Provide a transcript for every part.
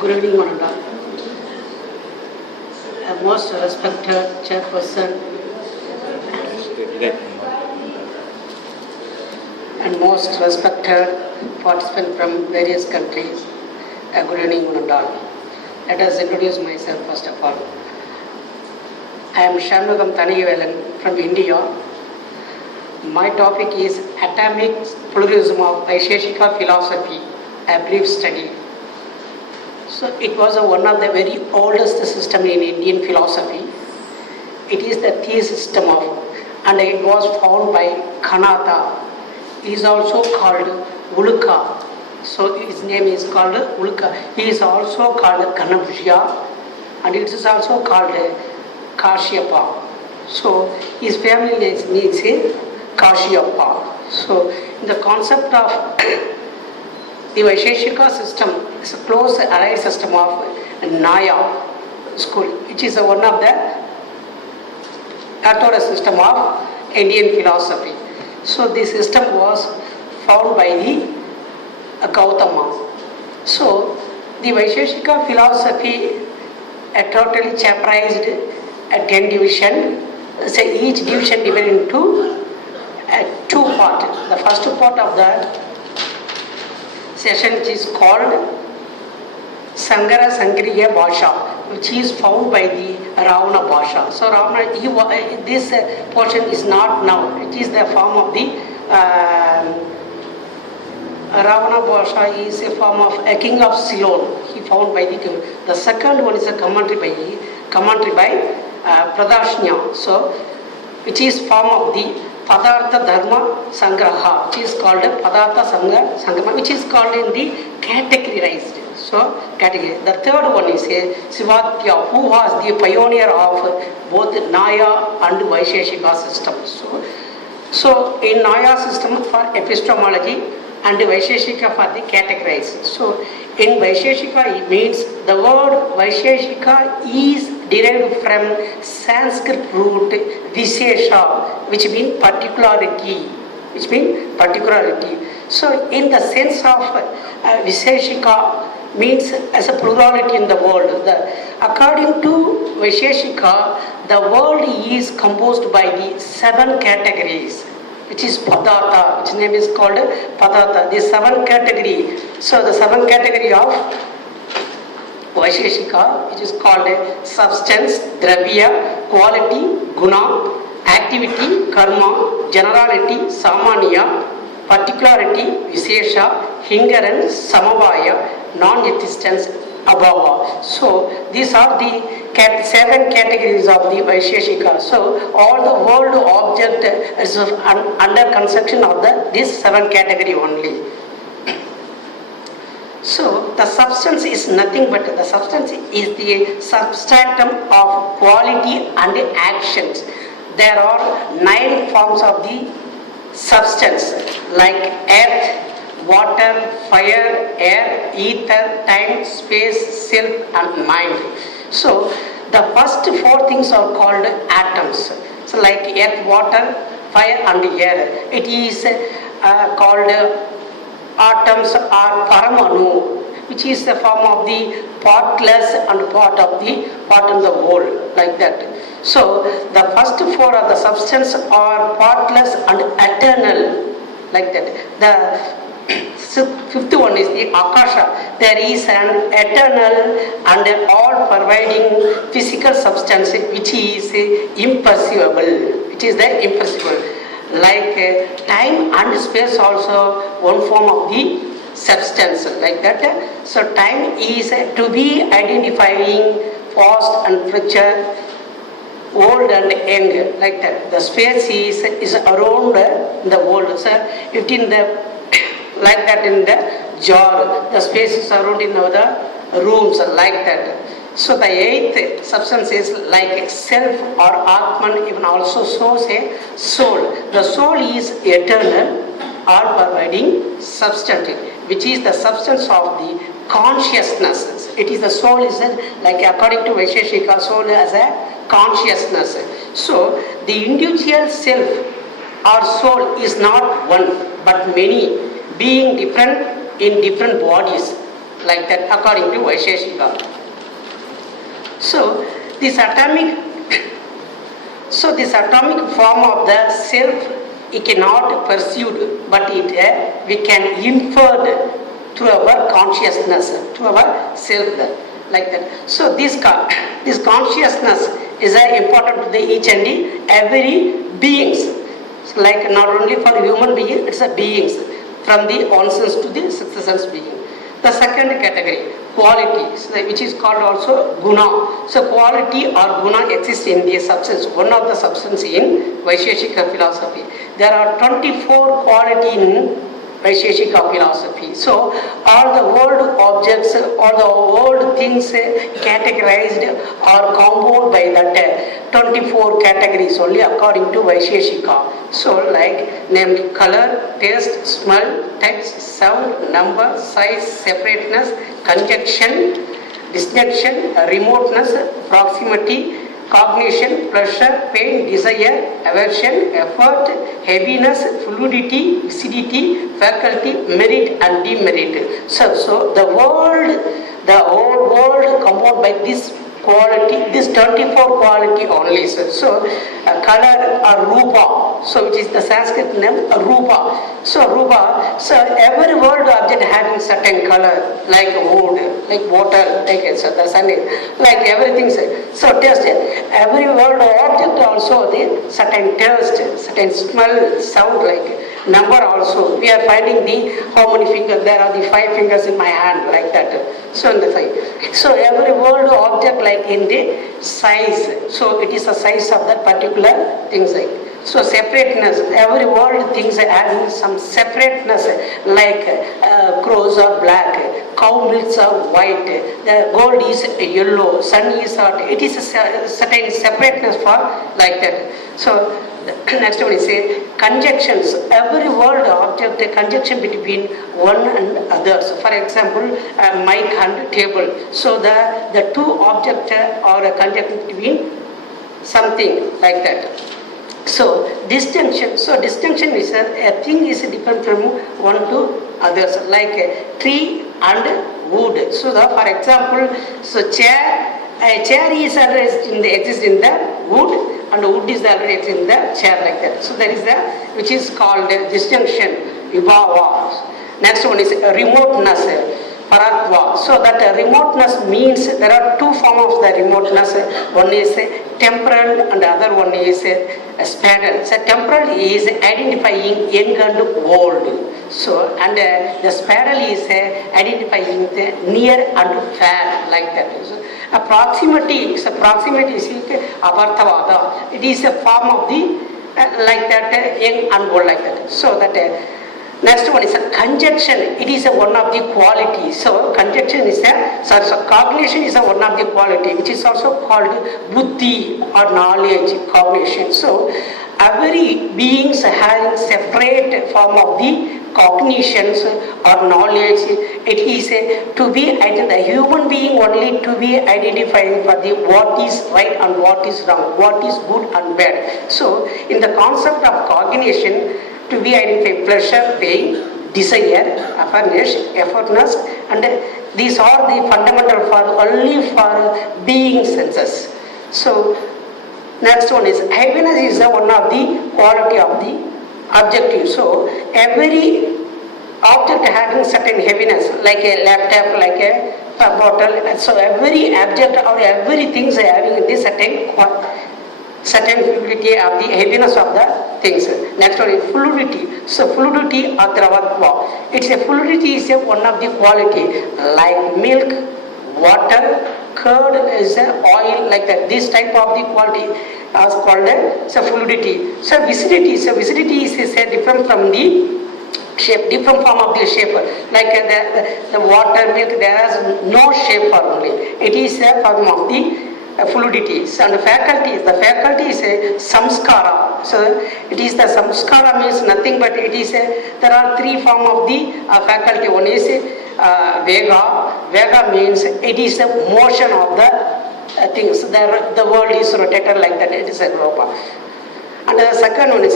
Good evening, Mananda. Most respected chairperson and most respected participants from various countries. Good evening, Mananda. Let us introduce myself first of all. I am Shanmugam Thanigaivelan from India. My topic is Atomic Pluralism of Vaisheshika Philosophy, a brief study. So it was one of the very oldest system in Indian philosophy. It is the theist system of, and it was found by Kanata. He is also called Ulka. So his name is called Ulka. He is also called Kanabhya, and it is also called Kashyapa. So his family name is Kashyapa. So the concept of the Vaisheshika system is a close allied system of Naya school, which is one of the orthodox system of Indian philosophy. So this system was found by the Gautama. So the Vaisheshika philosophy totally chapterized 10 division. So each division divided into two parts. The first part of that session is called Sangara Sangriya Bhasha, which is found by the Ravana Bhasha. So Ravana, this portion is not now. It is the form of the Ravana Bhasha is a form of a king of Ceylon. He found by the second one is a commentary by Pradashnya. So which is form of the Padartha Dharma Sangraha, which is called Padartha Sangrama, which is called in the categorized. So, category. The third one is a Sivatya, who was the pioneer of both Naya and Vaisheshika systems. So in Naya system for epistemology and Vaisheshika for the categorized. So, in Vaisheshika it means the word Vaisheshika is derived from Sanskrit root Vishesha, which means particularity. So, in the sense of Visheshika means as a plurality in the world. According to Vaisheshika, the world is composed by the 7 categories, which is Padartha, which name is called Padartha. The 7 category. So, the 7 category of Vaisheshika, which is called substance, dravya, quality, guna, activity, karma, generality, samanya, particularity, vishesha, hindrance, samavaya, non-existence, abhava. So these are the 7 categories of the Vaisheshika. So all the world object is under conception of this 7 category only. So the substance is nothing but the substance is the substratum of quality and actions. There are 9 forms of the substance like earth, water, fire, air, ether, time, space, self and mind. So the first 4 things are called atoms. So like earth, water, fire and air. It is called atoms are paramanu, which is the form of the partless and part in the whole, like that. So the first 4 of the substance are partless and eternal, like that. The 5th one is the akasha. There is an eternal and all pervading physical substance which is imperceptible, which is the imperceptible. Like time and space also one form of the substance, like that. So time is to be identifying past and future, old and young, like that. The space is around the world. So if in the like that in the jar, the space is around in the rooms, like that. So the 8th substance is like self or Atman, even also so say soul. The soul is eternal, all pervading substance, which is the substance of the consciousness. It is the soul is like according to Vaisheshika, soul as a consciousness. So the individual self or soul is not one but many. being different in different bodies, like that according to Vaisheshika. So this atomic form of the self, it cannot pursued, but we can infer through our consciousness, to our self, like that. So this consciousness is important to the each and every beings. So like not only for human being, it's a beings from the one sense to the sixth sense being. The second category, quality, which is called also guna. So quality or guna exists in the substance, one of the substance in Vaisheshika philosophy. There are 24 quality in Vaisheshika philosophy. So all the world objects, all the world things categorized or compounded by that 24 categories only according to Vaisheshika. So like namely color, taste, smell, text, sound, number, size, separateness, conjunction, disjunction, remoteness, proximity, cognition, pleasure, pain, desire, aversion, effort, heaviness, fluidity, viscidity, faculty, merit and demerit. So the whole world composed by this quality, this 24 quality only. So color or rupa, so which is the Sanskrit name rupa. So rupa, so every world object having certain color, like wood, like water, like the sun, like everything. So taste, every world object also the certain taste, certain smell, sound, like number also. We are finding how many fingers, there are the 5 fingers in my hand, like that. So in the 5. So every world object like in the size, so it is the size of that particular things like. So separateness, every world things having some separateness, like crows are black, cow milks are white, the gold is yellow, sun is hot. It is a certain separateness for like that. So next one is conjunctions. Every word object, a conjunction between one and others. For example, mic and table. So the two objects are a conjunction between something like that. So distinction. So distinction is a thing is different from one to others, like a tree and wood. So for example, so a chair is always exists in the wood, and wood is already in the chair, like that. So there is which is called distinction, vibhava. Next one is remoteness, paratva. So that remoteness means there are two forms of the remoteness. One is temporal and the other one is spatial. So temporal is identifying young and old. So and the spatial is identifying the near and far, like that. So, proximity is aparthavada. It is a form of the like that young and old, like that. So that next one is a conjunction. It is one of the qualities. So conjunction is so cognition is one of the quality, which is also called buddhi or knowledge, cognition. So every beings having separate form of the cognitions or knowledge. It is to be the human being only to be identifying for the what is right and what is wrong, what is good and bad. So in the concept of cognition, to be identified pleasure, pain, desire, effortness, and these are the fundamental for only for being senses. So next one is happiness is one of the quality of the objective. So every object having certain heaviness, like a laptop, like a bottle. So every object or everything is having this certain fluidity of the heaviness of the things. Next one is fluidity. So fluidity or dravatva. It's a fluidity is one of the quality, like milk, water, curd is oil, like that. This type of the quality is called fluidity. So viscidity. So viscidity is different from the shape, different form of the shape. Like the water, milk, there is no shape formally. It is a form of the fluidities. And the faculty is samskara. So it is the samskara means nothing but it is there are three form of the faculty. One is vega. Vega means it is the motion of the things. The world is rotated, like that. It is a globe. And the second one is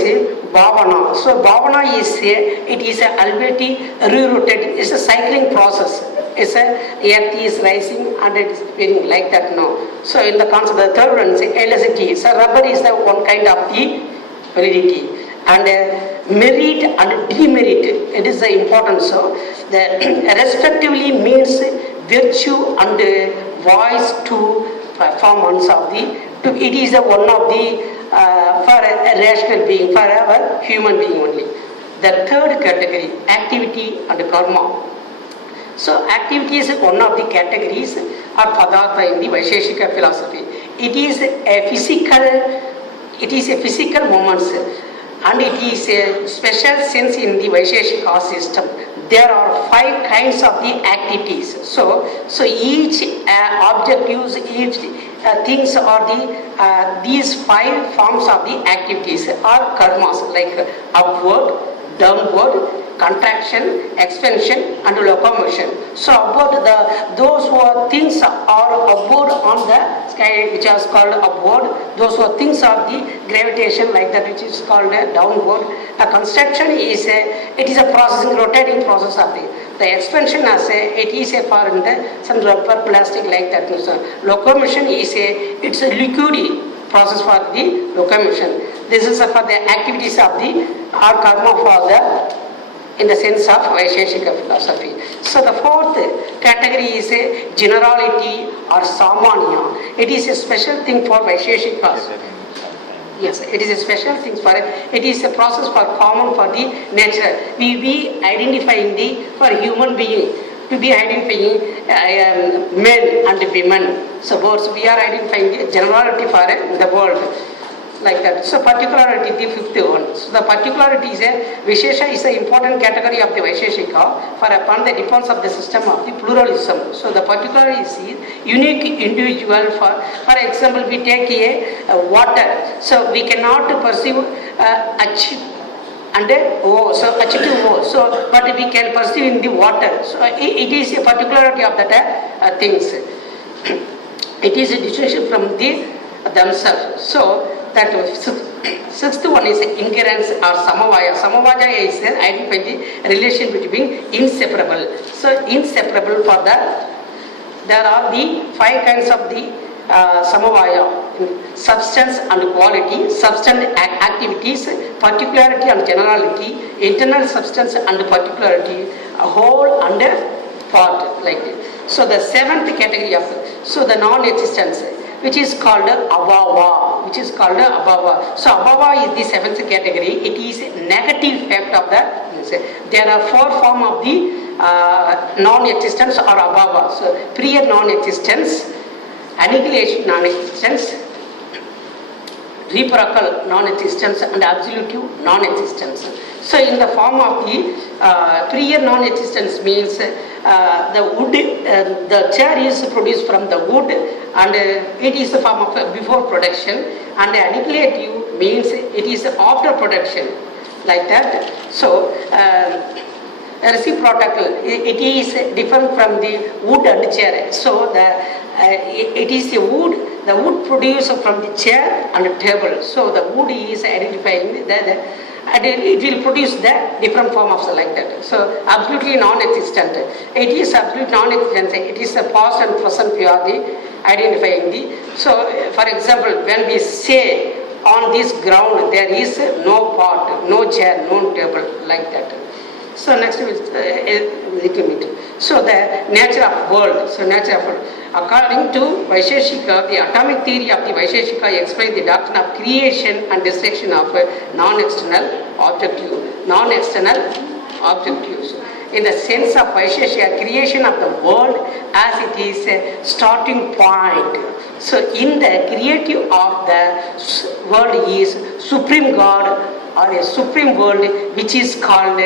bhavana. So bhavana is it is a already rerouted. It's a cycling process. It's a earth is rising and it is feeling like that now. So in the concept, the third one is elasticity. So rubber is the one kind of the validity. And merit and demerit, it is the importance. So the respectively means virtue and voice to performance of the. It is the one of the for a rational being, for our human being only. The third category, activity and karma. So activity is one of the categories of padartha in the Vaisheshika philosophy. It is a physical moment, and it is a special sense in the Vaisheshika system. There are 5 kinds of the activities. So each objectives, each things are the these 5 forms of the activities are karmas, like upward, downward, contraction, expansion and locomotion. So about those who are things are upward on the sky, which is called upward. Those who are things are the gravitation, like that, which is called downward. A construction is it is a processing, rotating process of the expansion as it is a for some rubber, plastic, like that. So locomotion is it's a liquid process for the locomotion. This is for the activities of the or karma for the in the sense of Vaisheshika philosophy. So the fourth category is a generality or samanya. It is a special thing for Vaisheshikas. Yes, it is a special thing for it. It is a process for common for the nature. We be identifying the for human being. To be identifying men and women. So both we are identifying the generality for the world. Like that. So particularity, the fifth one. So the particularity is a Vishesha is an important category of the Vaisheshika for upon the depends of the system of the pluralism. So the particularity is unique individual for example, we take a water. So we cannot perceive H and O. So H2O. So but we can perceive in the water. So it is a particularity of that things. It is a distinction from the themselves. So that sixth one is inherence or samavaya. Samavaya is identifying the relation between inseparable. So inseparable for that there are the 5 kinds of the samavaya: substance and quality, substance activities, particularity and generality, internal substance and particularity, a whole and part, like that. So the 7th category of the non-existence, which is called abhava. So abhava is the 7th category. It is negative fact of the. There are 4 forms of the non-existence or abhava. So prior non-existence, annihilation non-existence, reciprocal non-existence and absolute non-existence. So in the form of the prior non-existence means the wood, the chair is produced from the wood and it is the form of before production, and annihilative means it is after production, like that. So reciprocal, it is different from the wood and chair. So it is a wood. The wood produced from the chair and the table. So the wood is identifying and it will produce the different form of like that. So absolutely non-existent. It is absolute non-existent. It is a past and present we are identifying the. So for example, when we say on this ground there is no pot, no chair, no table, like that. So next is little bit. So the nature of world. So nature of world. According to Vaisheshika, the atomic theory of the Vaisheshika explains the doctrine of creation and destruction of non-external objective. Non-external objectives. In the sense of Vaisheshika, creation of the world as it is a starting point. So in the creative of the world is Supreme God or a Supreme world, which is called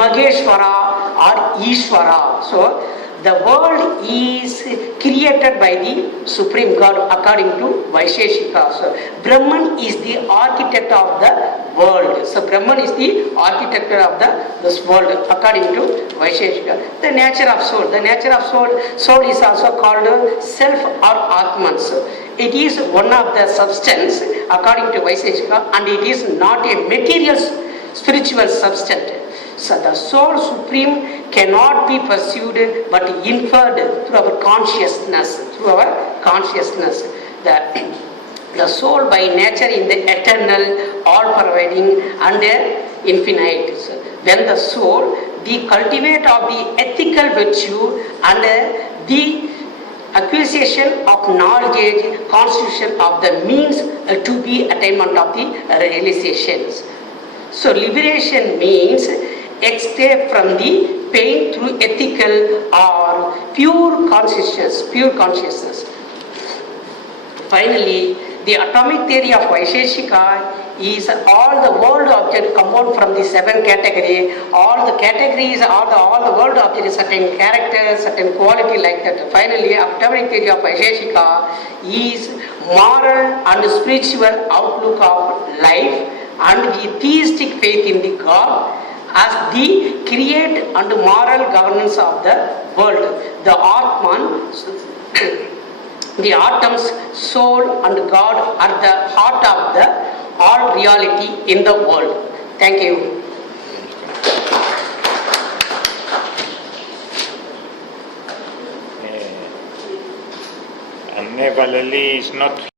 Mageshwara or Ishvara. So the world is created by the Supreme God according to Vaisheshika. So Brahman is the architect of the world. So Brahman is the architect of this world according to Vaisheshika. The nature of soul. The nature of soul is also called self or Atman. So it is one of the substance according to Vaisheshika, and it is not a material spiritual substance. So the soul supreme cannot be pursued but inferred through our consciousness. The soul by nature is the eternal, all-pervading and infinite. So when the soul, the cultivate of the ethical virtue and the acquisition of knowledge, constitution of the means to be attainment of the realizations. So liberation means escape from the pain through ethical or pure consciousness. Finally, the atomic theory of Vaisheshika is all the world objects come out from the 7 categories. All the categories, all the world objects, certain character, certain quality like that. Finally, atomic theory of Vaisheshika is moral and spiritual outlook of life and the theistic faith in the God as the create and moral governance of the world. The Atman, the atoms, soul and God are the heart of the all reality in the world. Thank you. Anne Vallely is not